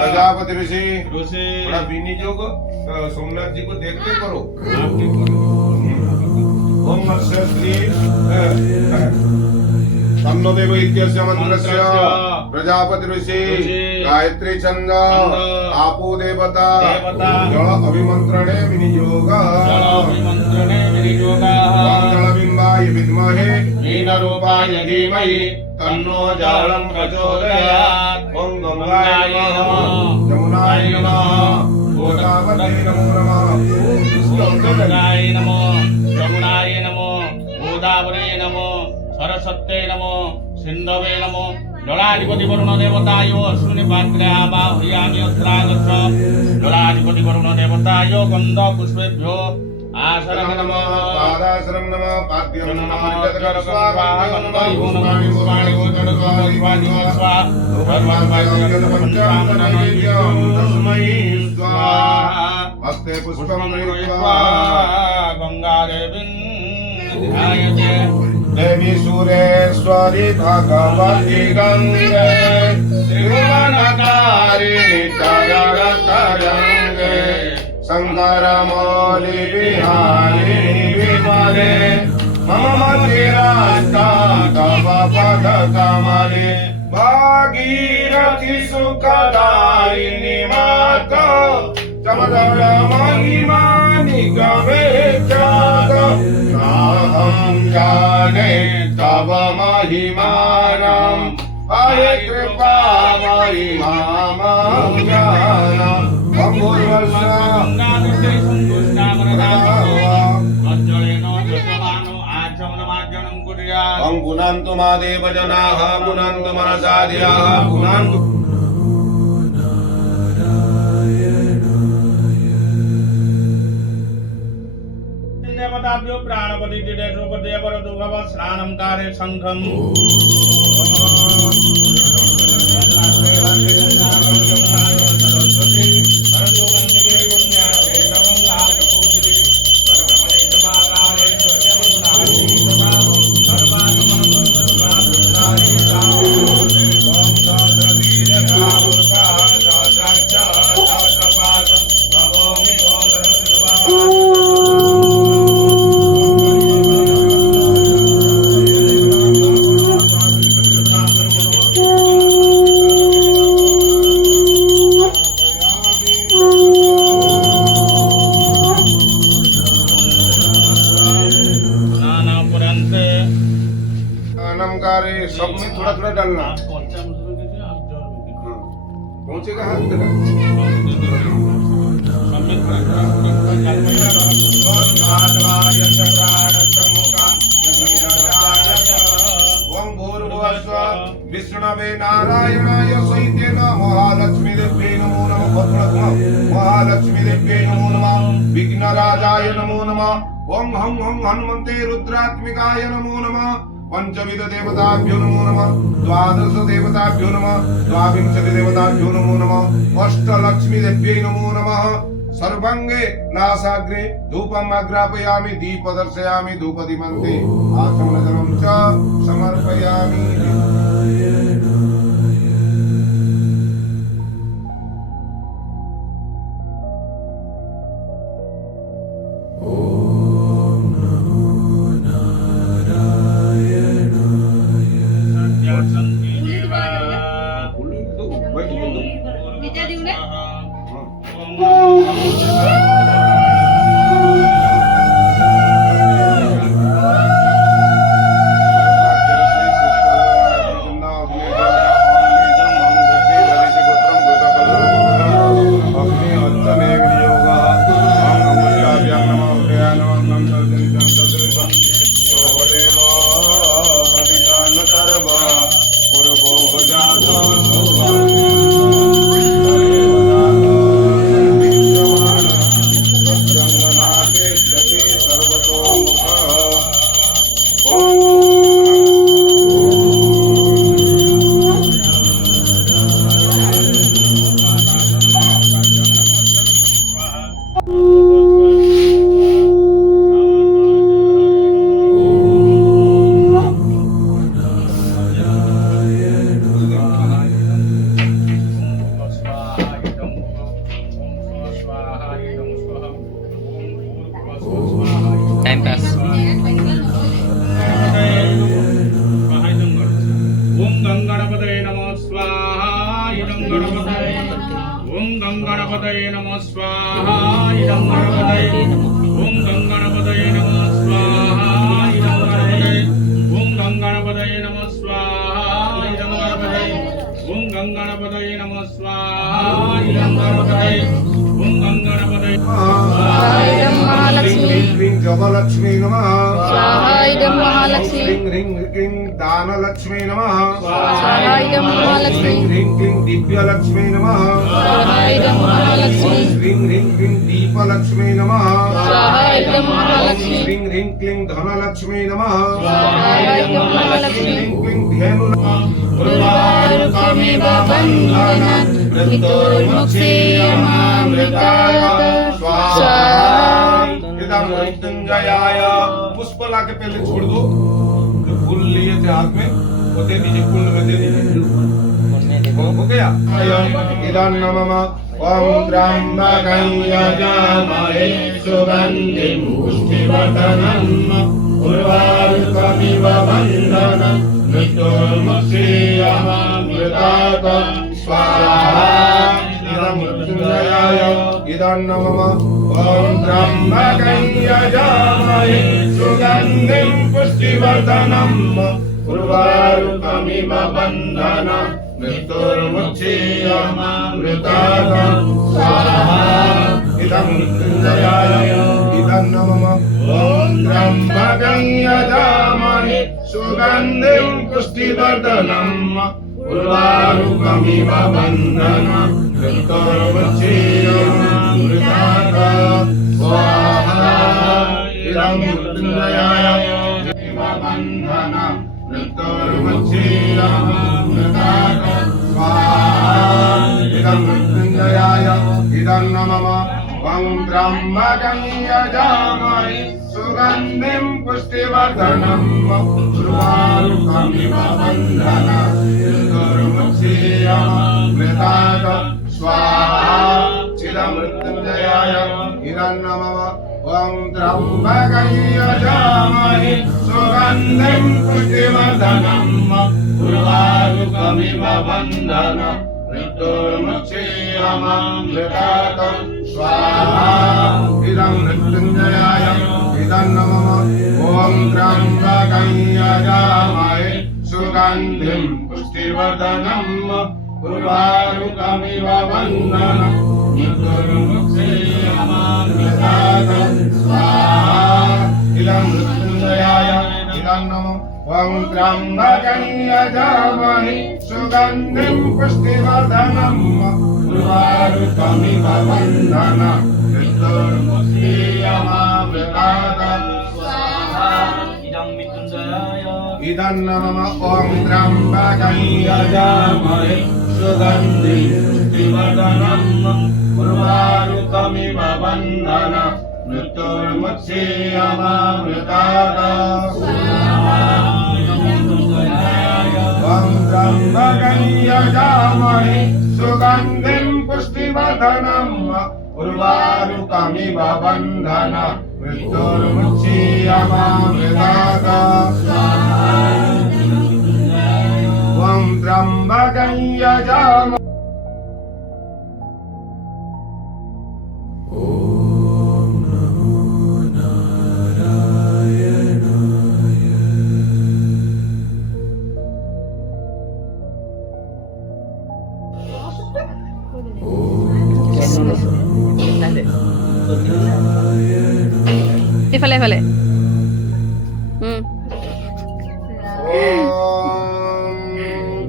प्रजापति ऋषि थोड़ा विनियोग सोमनाथ जी को देखते करो। ओम नमः श्री तन्नोदेव इत्यस्य मंत्रस्य प्रजापति ऋषि गायत्री छंद आपो देवता जल अभिमंत्रणे विनियोग जल बिंबाय विद्महे मीनरूपाय धीमहि तन्नो जालं प्रचोदयात्। ओम गंगाय नमः यमुनाय नमः गोदावरी नमो नमः गंगाय नमो यमुनाय नमो गोदावरी नमो सरस्वत्यै नमो सिन्धवे नमो जलाधिपति वरुण देवतायो अश्विनी पात्रे आवाहयामि अत्रागच्छ जलाधिपति वरुण देवतायो गन्ध पुष्पेभ्यो आसनं नमः पादासनं नमः पाद्यं नमः जगद्गुरु स्वाहा गन्धयो नमः पुष्पाणि गोचर स्वाहा सर्वान् पंचामृतं तस्मै स्वाहा हस्ते पुष्पं गृहीत्वा गंगादेवीं ध्यायते। देवी सुरेश्वरी भगवती गंगे त्रिभुवनकारिणी तरंगे शंकर मौली बिहारिणी विमले मम मतिरास्ता तव पद कमले भागीरथी सुखदायिनी माता चमदर महिमा निगमे ख्यात नाहं जाने तव महिमानं हरे कृपा महिमां ज्ञानं पुनन्तु मादेव जनाः पुनन्तु मनसाध्याः पुनन्तु देवताभ्यो प्राणपति दिदेशोपदे वरदु भव स्नानं कारे शंखं सब में थोड़ा थोड़ा डालना पहुंचेगा हाथ तक विष्णवे नारायणाय सहितेन महालक्ष्मी देव्यै नमो नमः महालक्ष्मी देव्यै नमो नमः विघ्नराजाय नमो नमः नमः। ओम हं हं हनुमते रुद्रात्मिकाय नमो नमः। पंचविध देवताभ्यो नमो नमः। द्वादश देवताभ्यो नमः। द्वाविंशति देवताभ्यो नमो नमः। अष्टलक्ष्मी देव्यै नमो नमः। सर्वांगे नासाग्रे धूपम् अग्रापयामि दीपदर्शयामि धूपदीपन्ते आचमनजलं च समर्पयामि। टाइम पास ओम गंगणपतये नमः स्वाहा इदं गणपतये ओम गंगणपतये नमः स्वाहा इदं गणपतये ओम गंगणपतये नमः स्वाहा इदं गणपतये ओम गंगणपतये नमः स्वाहा इदं गणपतये ओम गंगणपतये नमः स्वाहा इदं गणपतये ओम गंगणपतये महालक्ष्मी ह्रीं जगलक्ष्मी नमः। स्वाहा इदं महालक्ष्मी ह्रीं ह्रीं क्लीं दानलक्ष्मी नमः। स्वाहा इदं महालक्ष्मी ह्रीं ह्रीं क्लीं दिव्यलक्ष्मी नमः। स्वाहा इदं महालक्ष्मी ह्रीं ह्रीं क्लीं दीपलक्ष्मी नमः। स्वाहा इदं महालक्ष्मी ह्रीं ह्रीं क्लीं धनलक्ष्मी नमः। स्वाहा इदं महालक्ष्मी ह्रीं क्लीं धेनु नमः। दुर्वारुकमिव बन्धनात् मृत्युर्मुक्षीयमामृतात् स्वाहा। इदं मृत्युंजयाय पुष्प ला के पहले छोड़ दो, जो फूल लिए थे हाथ में वो दे दीजिए, कुंड में दे दीजिए। हो गया। इदं नमः ओम त्र्यंबकं यजामहे सुगन्धिं पुष्टिवर्धनम् उर्वारुकमिव बन्धनात् मृत्युर्मुक्षीयमामृतात् स्वाहा। इदं मृत्युंजयाय इदं नमः ओम त्र्यंबकं यजामहे सुगन्धिं पुष्टिवर्धनम् उर्वारुकमिव बन्धनात् मृत्युर्मुक्षीयमामृतात् स्वाहा। इदं मृत्युंजयाय इदं नमः ओम त्र्यंबकं यजामहे सुगन्धिं पुष्टिवर्धनम् उर्वारुकमिव बन्धनात् मृत्युर्मुक्षीयमामृतात् स्वाहा। इदं मृत्युंजयाय बन्धनात् मृत्युर्मुक्षीयमामृतात् स्वाहा। इदं मृत्युंजयाय इदं नमः ओम त्र्यंबकं यजामहे सुगन्धिं पुष्टिवर्धनम् उर्वारुकमिव बन्धनात् मृत्युर्मुक्षीयमामृतात् स्वाहा। इदं मृत्युंजयाय इदं नमः ओम त्र्यंबकं यजामहे सुगन्धिं पुष्टिवर्धनम् उर्वारुकमिव बन्धनात् मृत्युर्मुक्षीयमामृतात् स्वाहा। इदं मृत्युंजयाय इदं नमः ओम त्र्यंबकं यजामहे सुगन्धिं पुष्टिवर्धनम् उर्वारुकमिव बन्धनात् मृत्युर्मुक्षीयमामृतात् स्वाहा। इदं मृत्युंजयाय इदं नमः ओम त्र्यंबकं यजामहे सुगन्धिं पुष्टिवर्धनम् उर्वारुकमिव बन्धनात् मृत्युर्मुक्षीयमामृतात् इदन्नमम ॐ त्र्यम्बकं यजामहे सुगन्धिं पुष्टिवर्धनम् उर्वारुकमिव बन्धनान् मृत्युर्मुक्षीयमामृतात् ॐ त्र्यम्बकं यजामहे सुगन्धिं पुष्टिवर्धनम् उर्वारुकमिव बन्धनान् मृत्युर्मुक्षीयमामृतात् ॐ त्र्यम्बकं यजामहे এফালে এফালে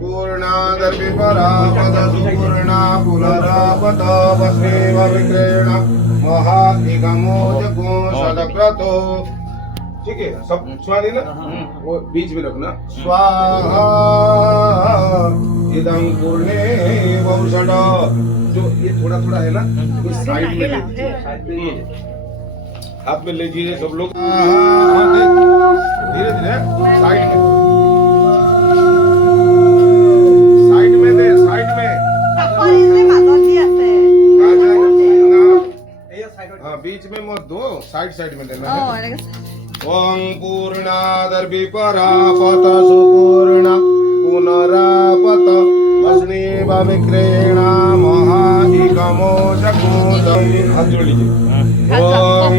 पूर्णादर्पि परापद सुपूर्णा पुनरापद वस्मेव विक्रेण महाधिगमोजको सदक्रतो। ठीक है, सब सुना देना, वो बीच में रखना। स्वाहा इदं पूर्णे वौषड। जो ये थोड़ा थोड़ा है ना, ये साइड में लीजिए, हाथ में लीजिए सब लोग, धीरे धीरे साइड में, साइड में दे, साइड में। हाँ, बीच में मत दो, साइड साइड में देना है। ओम पूर्णादर्पि परापत सुपूर्ण पुनरापत वस्नेव विक्रेण महाधिगमोजको। हाथ जोड़ लीजिए। ओम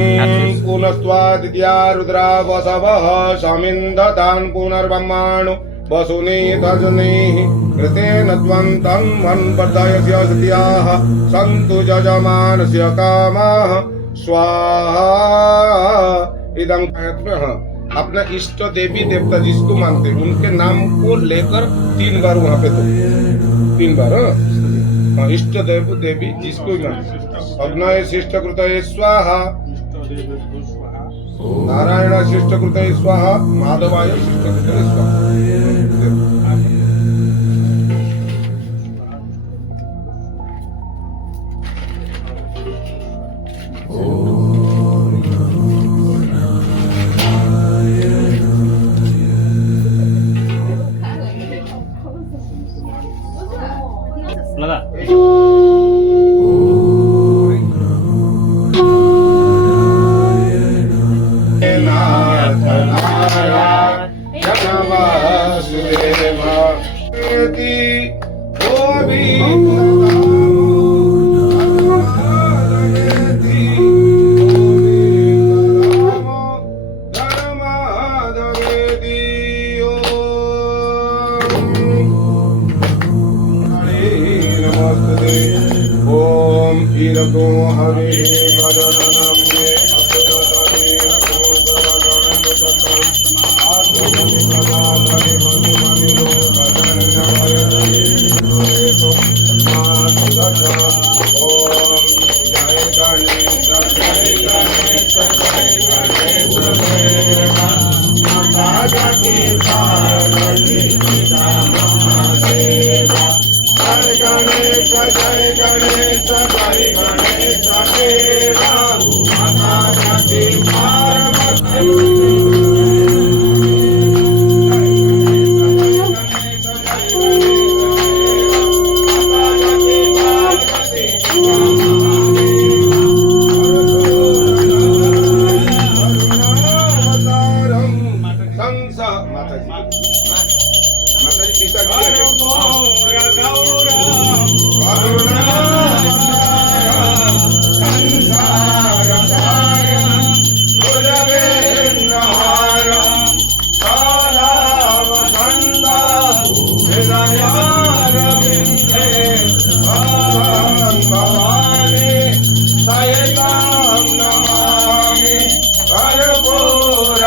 पुनस्त्वादित्या रुद्रा वसवः समिन्धतान् पुनर्ब्रह्माणो वसुने तजनेः कृतेन त्वन्तं मन्वर्धयस्य सत्याः सन्तु यजमानस्य कामाः स्वाहा। इदं अपना इष्ट देवी देवता जिसको मानते हैं उनके नाम को लेकर 3 बार वहाँ पे दो, 3 बार। हाँ, इष्ट देव देवी जिसको मानते, अग्नये शिष्टकृतये स्वाहा, नारायण शिष्टकृतये स्वाहा, माधवाय शिष्टकृतये स्वाहा। लगा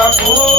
Namaste.